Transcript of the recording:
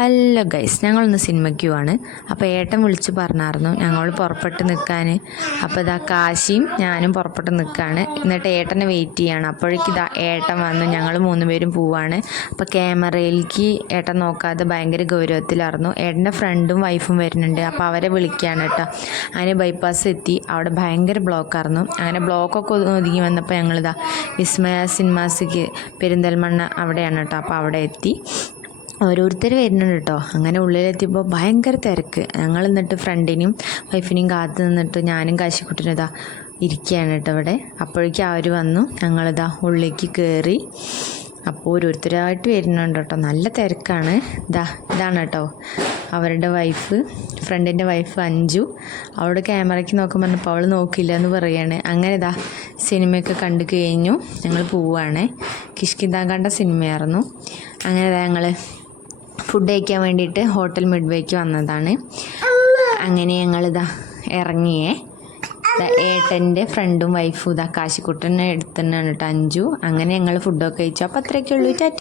Hello guys, ഞങ്ങളൊന്ന് സിനിമയ്ക്ക് പോവാണ്. അപ്പോൾ ഏട്ടൻ വിളിച്ച് പറഞ്ഞായിരുന്നു ഞങ്ങൾ പുറപ്പെട്ട് നിൽക്കാൻ. അപ്പോൾ ഇതാ കാശിയും ഞാനും പുറപ്പെട്ട് നിൽക്കുകയാണ്. എന്നിട്ട് ഏട്ടനെ വെയിറ്റ് ചെയ്യാണ്. അപ്പോഴേക്കും ഇതാ ഏട്ടൻ വന്നു. ഞങ്ങൾ 3 പേരും പോവാണ്. അപ്പോൾ ക്യാമറയിലേക്ക് ഏട്ടൻ നോക്കാതെ ഭയങ്കര ഗൗരവത്തിലായിരുന്നു. ഏട്ടൻ്റെ ഫ്രണ്ടും വൈഫും വരുന്നുണ്ട്. അപ്പോൾ അവരെ വിളിക്കുകയാണ് കേട്ടോ. അങ്ങനെ ബൈപ്പാസ് എത്തി. അവിടെ ഭയങ്കര ബ്ലോക്കായിരുന്നു. അങ്ങനെ ബ്ലോക്കൊക്കെ ഒതുങ്ങി വന്നപ്പോൾ ഞങ്ങളിതാ വിസ്മയ സിനിമാസിക്ക് പെരിന്തൽമണ്ണ അവിടെയാണ് കേട്ടോ. അപ്പോൾ അവിടെ എത്തി. ഓരോരുത്തർ വരുന്നുണ്ട് കേട്ടോ. അങ്ങനെ ഉള്ളിലെത്തിയപ്പോൾ ഭയങ്കര തിരക്ക്. ഞങ്ങൾ എന്നിട്ട് ഫ്രണ്ടിനെയും വൈഫിനെയും കാത്തു നിന്നിട്ട് ഞാനും കാശിക്കുട്ടനും ഇതാ ഇരിക്കുകയാണ് കേട്ടോ ഇവിടെ. അപ്പോഴേക്കും അവർ വന്നു. ഞങ്ങളിതാ ഉള്ളിലേക്ക് കയറി. അപ്പോൾ ഓരോരുത്തരായിട്ട് വരുന്നുണ്ട് കേട്ടോ. നല്ല തിരക്കാണ്. ഇതാണ് കേട്ടോ അവരുടെ വൈഫ്, ഫ്രണ്ടിൻ്റെ വൈഫ് അഞ്ജു. അവളുടെ ക്യാമറയ്ക്ക് നോക്കാൻ പറഞ്ഞപ്പോൾ അവൾ നോക്കില്ല എന്ന് പറയുകയാണ്. അങ്ങനെ സിനിമയൊക്കെ കണ്ടു കഴിഞ്ഞു. ഞങ്ങൾ പോവുകയാണ്. കിഷ്കിന്താ കണ്ട സിനിമയായിരുന്നു. അങ്ങനെ ഞങ്ങൾ ഫുഡ് കഴിക്കാൻ വേണ്ടിയിട്ട് ഹോട്ടൽ മിഡ്വേക്ക് വന്നതാണ്. അങ്ങനെ ഞങ്ങളിതാ ഇറങ്ങിയേ. ഏട്ടൻ്റെ ഫ്രണ്ടും വൈഫും കാശിക്കുട്ടനെ എടുത്തന്നെയാണ് കേട്ടോ അഞ്ജു. അങ്ങനെ ഞങ്ങൾ ഫുഡൊക്കെ കഴിച്ചു. അപ്പോൾ അത്രയൊക്കെ ഉള്ളൂ.